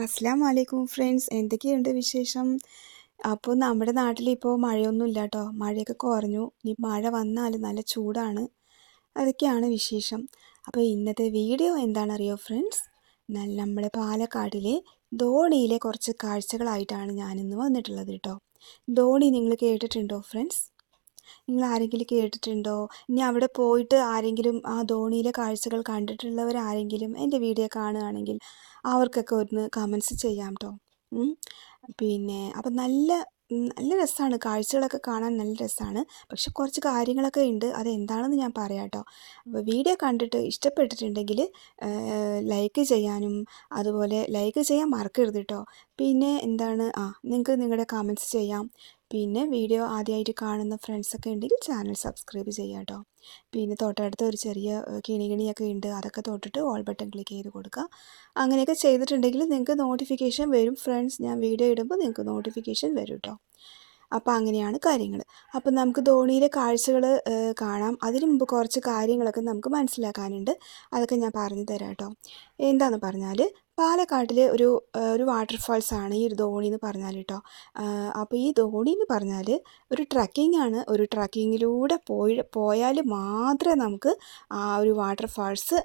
അസ്സാം വലൈക്കും ഫ്രണ്ട്സ്. എന്തൊക്കെയുണ്ട് വിശേഷം? അപ്പോൾ നമ്മുടെ നാട്ടിൽ ഇപ്പോൾ മഴയൊന്നും ഇല്ല കേട്ടോ മഴയൊക്കെ കുറഞ്ഞു. ഇനി മഴ വന്നാൽ നല്ല ചൂടാണ്. അതൊക്കെയാണ് വിശേഷം. അപ്പോൾ ഇന്നത്തെ വീഡിയോ എന്താണെന്നറിയോ ഫ്രണ്ട്സ്? നല്ല നമ്മുടെ പാലക്കാടിലെ ധോണിയിലെ കുറച്ച് കാഴ്ചകളായിട്ടാണ് ഞാനിന്ന് വന്നിട്ടുള്ളത് കേട്ടോ. ധോണി നിങ്ങൾ കേട്ടിട്ടുണ്ടോ ഫ്രണ്ട്സ്? നിങ്ങൾ ആരെങ്കിലും കേട്ടിട്ടുണ്ടോ? ഇനി അവിടെ പോയിട്ട് ആരെങ്കിലും ആ ധോണിയിലെ കാഴ്ചകൾ കണ്ടിട്ടുള്ളവർ ആരെങ്കിലും എന്റെ വീഡിയോ കാണുകയാണെങ്കിൽ അവർക്കൊക്കെ ഒന്ന് കമൻസ് ചെയ്യാം കേട്ടോ പിന്നെ അപ്പം നല്ല നല്ല രസമാണ്. കാഴ്ചകളൊക്കെ കാണാൻ നല്ല രസമാണ്. പക്ഷെ കുറച്ച് കാര്യങ്ങളൊക്കെ ഉണ്ട്. അതെന്താണെന്ന് ഞാൻ പറയാം കേട്ടോ അപ്പോൾ വീഡിയോ കണ്ടിട്ട് ഇഷ്ടപ്പെട്ടിട്ടുണ്ടെങ്കിൽ ലൈക്ക് ചെയ്യാനും അതുപോലെ ലൈക്ക് ചെയ്യാൻ മറക്കരുത് കേട്ടോ പിന്നെ എന്താണ്? ആ നിങ്ങൾക്ക് നിങ്ങളുടെ കമൻസ് ചെയ്യാം. പിന്നെ വീഡിയോ ആദ്യമായിട്ട് കാണുന്ന ഫ്രണ്ട്സൊക്കെ ഉണ്ടെങ്കിൽ ചാനൽ സബ്സ്ക്രൈബ് ചെയ്യാം കേട്ടോ പിന്നെ തൊട്ടടുത്ത് ഒരു ചെറിയ കിണികിണിയൊക്കെ ഉണ്ട്. അതൊക്കെ തൊട്ടിട്ട് ഓൾ ബട്ടൺ ക്ലിക്ക് ചെയ്ത് കൊടുക്കുക. അങ്ങനെയൊക്കെ ചെയ്തിട്ടുണ്ടെങ്കിൽ നിങ്ങൾക്ക് നോട്ടിഫിക്കേഷൻ വരും. ഫ്രണ്ട്സ് ഞാൻ വീഡിയോ ഇടുമ്പോൾ നിങ്ങൾക്ക് നോട്ടിഫിക്കേഷൻ വരും കേട്ടോ അപ്പോൾ അങ്ങനെയാണ് കാര്യങ്ങൾ അപ്പോൾ നമുക്ക് ധോണിയിലെ കാഴ്ചകൾ കാണാം. അതിന് മുമ്പ് കുറച്ച് കാര്യങ്ങളൊക്കെ നമുക്ക് മനസ്സിലാക്കാനുണ്ട്. അതൊക്കെ ഞാൻ പറഞ്ഞു തരാം കേട്ടോ. എന്താണെന്ന് പറഞ്ഞാൽ പാലക്കാട്ടിലെ ഒരു ഒരു വാട്ടർഫാൾസ് ആണ് ഈ ഒരു ധോണി എന്ന് പറഞ്ഞാൽ കേട്ടോ. അപ്പോൾ ഈ ധോണി എന്ന് പറഞ്ഞാൽ ഒരു ട്രക്കിംഗ് ആണ്. ഒരു ട്രക്കിങ്ങിലൂടെ പോയി പോയാൽ മാത്രമേ നമുക്ക് ആ ഒരു വാട്ടർഫാൾസ്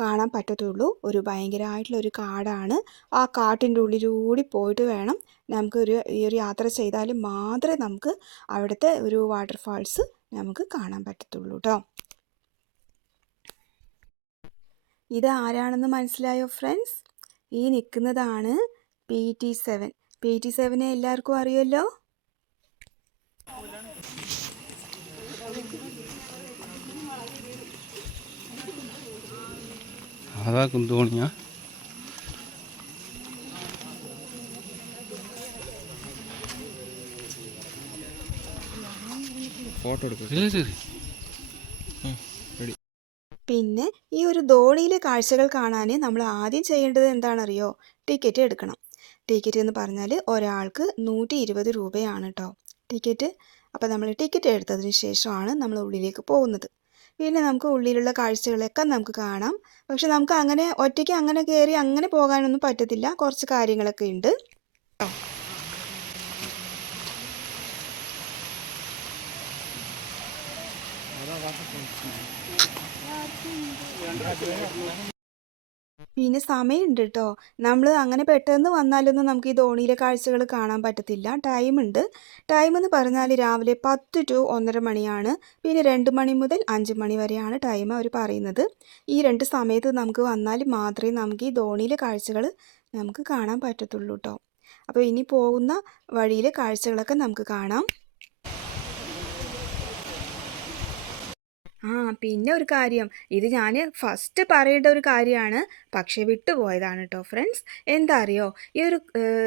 കാണാൻ പറ്റത്തുള്ളൂ. ഒരു ഭയങ്കരമായിട്ടുള്ള ഒരു കാടാണ്. ആ കാട്ടിന്റെ ഉള്ളിലൂടെ പോയിട്ട് വേണം നമുക്ക് ഒരു ഈ ഒരു യാത്ര ചെയ്താൽ മാത്രമേ നമുക്ക് അവിടുത്തെ ഒരു വാട്ടർഫാൾസ് നമുക്ക് കാണാൻ പറ്റത്തുള്ളൂ കേട്ടോ ഇത് ആരാണെന്ന് മനസ്സിലായോ ഫ്രണ്ട്സ് ഈ നിൽക്കുന്നതാണ് P T seven P T സെവനെ എല്ലാവർക്കും അറിയുമല്ലോ അതാ കുന്തോണിയാ ഫോട്ടോ എടുക്കും. പിന്നെ ഈ ഒരു ധോണിയിലെ കാഴ്ചകൾ കാണാൻ നമ്മൾ ആദ്യം ചെയ്യേണ്ടത് എന്താണെന്നറിയോ? ടിക്കറ്റ് എടുക്കണം. ടിക്കറ്റ് എന്ന് പറഞ്ഞാൽ ഒരാൾക്ക് നൂറ്റി ഇരുപത് രൂപയാണ് കേട്ടോ ടിക്കറ്റ്. അപ്പോൾ നമ്മൾ ടിക്കറ്റ് എടുത്തതിന് ശേഷമാണ് നമ്മൾ ഉള്ളിലേക്ക് പോകുന്നത്. പിന്നെ നമുക്ക് ഉള്ളിലുള്ള കാഴ്ചകളൊക്കെ നമുക്ക് കാണാം. പക്ഷെ നമുക്ക് അങ്ങനെ ഒറ്റയ്ക്ക് അങ്ങനെ കയറി അങ്ങനെ പോകാനൊന്നും പറ്റത്തില്ല. കുറച്ച് കാര്യങ്ങളൊക്കെ ഉണ്ട്. പിന്നെ സമയമുണ്ട് കേട്ടോ നമ്മൾ അങ്ങനെ പെട്ടെന്ന് വന്നാലൊന്നും നമുക്ക് ഈ ധോണിയിലെ കാഴ്ചകൾ കാണാൻ പറ്റത്തില്ല. ടൈമുണ്ട് ടൈം എന്ന് പറഞ്ഞാൽ രാവിലെ പത്ത് ടു ഒന്നര മണിയാണ്. പിന്നെ രണ്ട് മണി മുതൽ അഞ്ച് മണി വരെയാണ് ടൈം അവർ പറയുന്നത്. ഈ രണ്ട് സമയത്ത് നമുക്ക് വന്നാൽ മാത്രമേ നമുക്ക് ഈ ധോണിയിലെ കാഴ്ചകൾ നമുക്ക് കാണാൻ പറ്റത്തുള്ളൂ കേട്ടോ അപ്പോൾ ഇനി പോകുന്ന വഴിയിലെ കാഴ്ചകളൊക്കെ നമുക്ക് കാണാം. Mm. പിന്നെ ഒരു കാര്യം. ഇത് ഞാൻ ഫസ്റ്റ് പറയേണ്ട ഒരു കാര്യമാണ്. പക്ഷേ വിട്ടുപോയതാണ് കേട്ടോ ഫ്രണ്ട്സ് എന്താ അറിയോ? ഈ ഒരു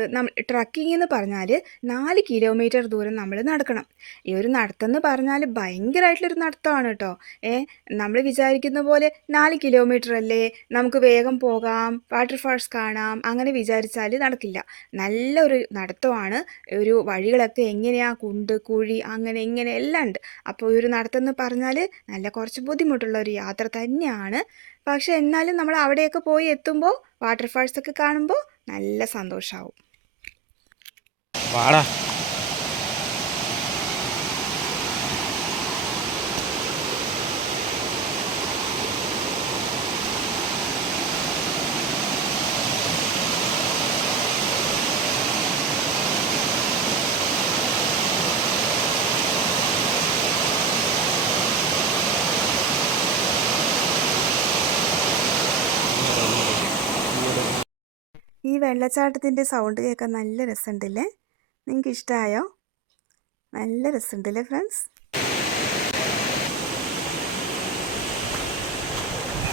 നമ്മൾ ട്രക്കിംഗ് എന്ന് പറഞ്ഞാൽ നാല് കിലോമീറ്റർ ദൂരം നമ്മൾ നടക്കണം. ഈ ഒരു നടത്തം എന്ന് പറഞ്ഞാൽ ഭയങ്കരമായിട്ടുള്ളൊരു നടത്തമാണ് കേട്ടോ ഏ നമ്മൾ വിചാരിക്കുന്ന പോലെ നാല് കിലോമീറ്റർ അല്ലേ? നമുക്ക് വേഗം പോകാം വാട്ടർഫാൾസ് കാണാം അങ്ങനെ വിചാരിച്ചാൽ നടക്കില്ല. നല്ലൊരു നടത്തമാണ്. ഒരു വഴികളൊക്കെ എങ്ങനെയാണ് കുണ്ട് കുഴി അങ്ങനെ ഇങ്ങനെ എല്ലാം ഉണ്ട്. അപ്പോൾ ഒരു നടത്തം എന്ന് പറഞ്ഞാൽ നല്ല നല്ല കുറച്ച് ബുദ്ധിമുട്ടുള്ള ഒരു യാത്ര തന്നെയാണ്. പക്ഷെ എന്നാലും നമ്മൾ അവിടെയൊക്കെ പോയി എത്തുമ്പോൾ വാട്ടർഫാൾസ് ഒക്കെ കാണുമ്പോൾ നല്ല സന്തോഷമാവും വെള്ളച്ചാട്ടത്തിന്റെ സൗണ്ട് കേൾക്കാൻ നല്ല രസമുണ്ടല്ലേ? നിങ്ങൾക്ക് ഇഷ്ടമായോ നല്ല രസമുണ്ടല്ലേ ഫ്രണ്ട്സ്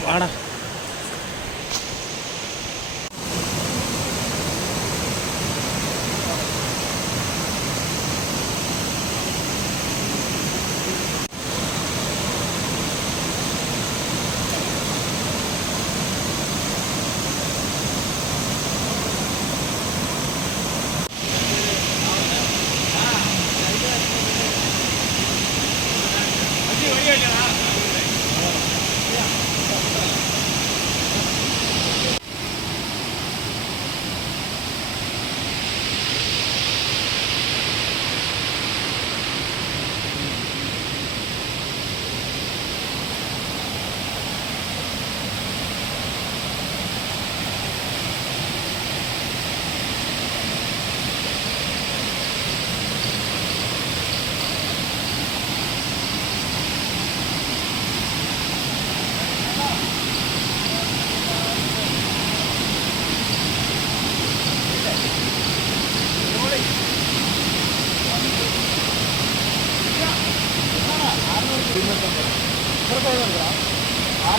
വാടാ.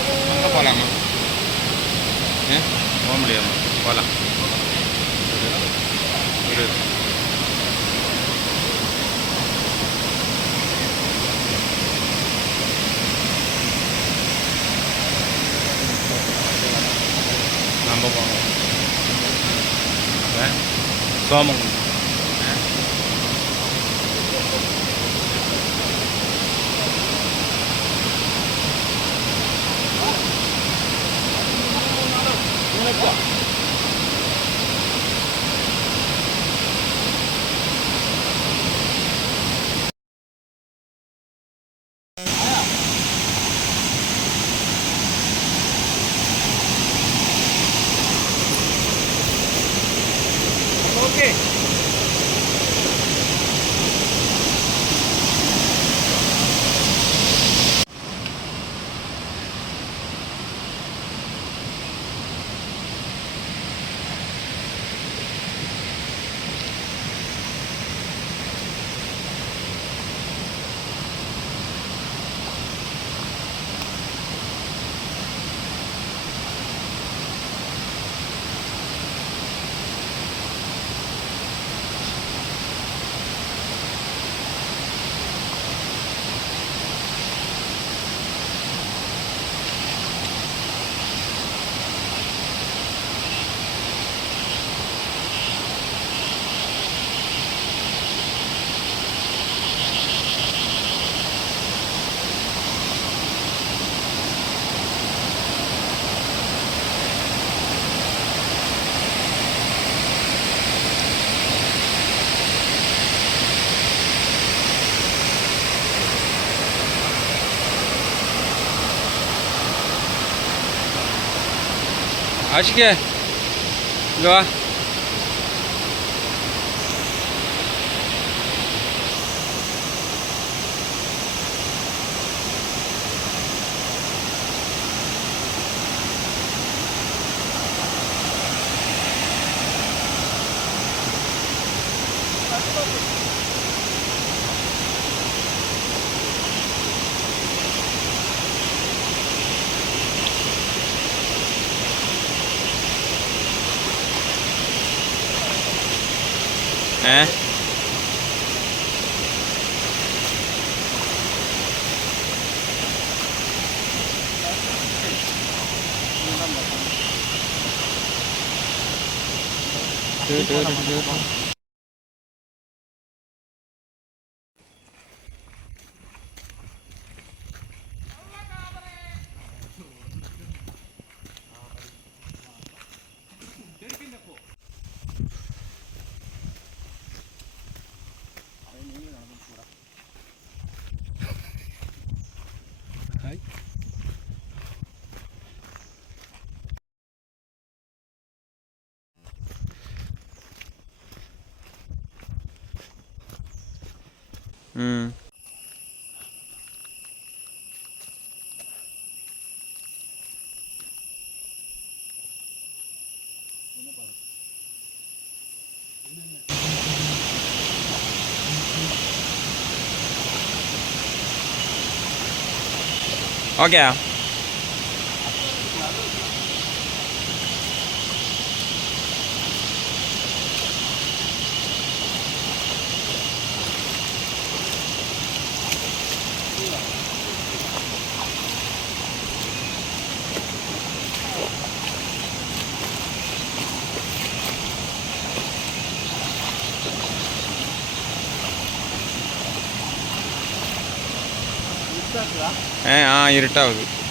போகலாமா ஏ போக முடியாமா போகலாம் இரு நம்ம போகணும் ஏ നിൽക്കുക 아시게. 이리 와. It's a. Mm. Okay. ഏ ആ ഇരുട്ടാവുത്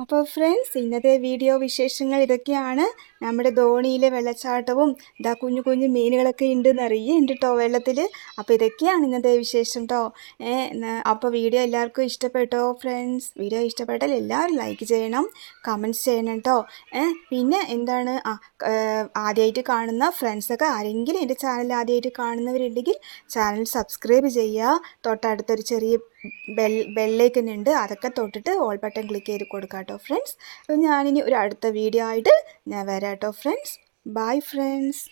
അപ്പോൾ ഫ്രണ്ട്സ് ഇന്നത്തെ വീഡിയോ വിശേഷങ്ങൾ ഇതൊക്കെയാണ്. നമ്മുടെ ധോണിയിലെ വെള്ളച്ചാട്ടവും ഇതാ കുഞ്ഞു കുഞ്ഞു മീനുകളൊക്കെ ഉണ്ടെന്നറിയേ ഉണ്ട് കേട്ടോ വെള്ളത്തിൽ അപ്പോൾ ഇതൊക്കെയാണ് ഇന്നത്തെ വിശേഷം കേട്ടോ അപ്പോൾ വീഡിയോ എല്ലാവർക്കും ഇഷ്ടപ്പെട്ടോ ഫ്രണ്ട്സ് വീഡിയോ ഇഷ്ടപ്പെട്ടാൽ എല്ലാവരും ലൈക്ക് ചെയ്യണം കമന്റ്സ് ചെയ്യണം കേട്ടോ പിന്നെ എന്താണ്? ആദ്യമായിട്ട് കാണുന്ന ഫ്രണ്ട്സൊക്കെ ആരെങ്കിലും എന്റെ ചാനൽ ആദ്യമായിട്ട് കാണുന്നവരുണ്ടെങ്കിൽ ചാനൽ സബ്സ്ക്രൈബ് ചെയ്യുക. തൊട്ടടുത്തൊരു ചെറിയ ബെൽ ബെല്ലേക്കൻ ഉണ്ട് അതൊക്കെ തൊട്ടിട്ട് ഓൾ ബട്ടൺ ക്ലിക്ക് ചെയ്ത് കൊടുക്കാം കേട്ടോ ഫ്രണ്ട്സ്. അപ്പോൾ ഞാനിനി ഒരു അടുത്ത വീഡിയോ ആയിട്ട് ഞാൻ വരാം കേട്ടോ ഫ്രണ്ട്സ്. Bye friends.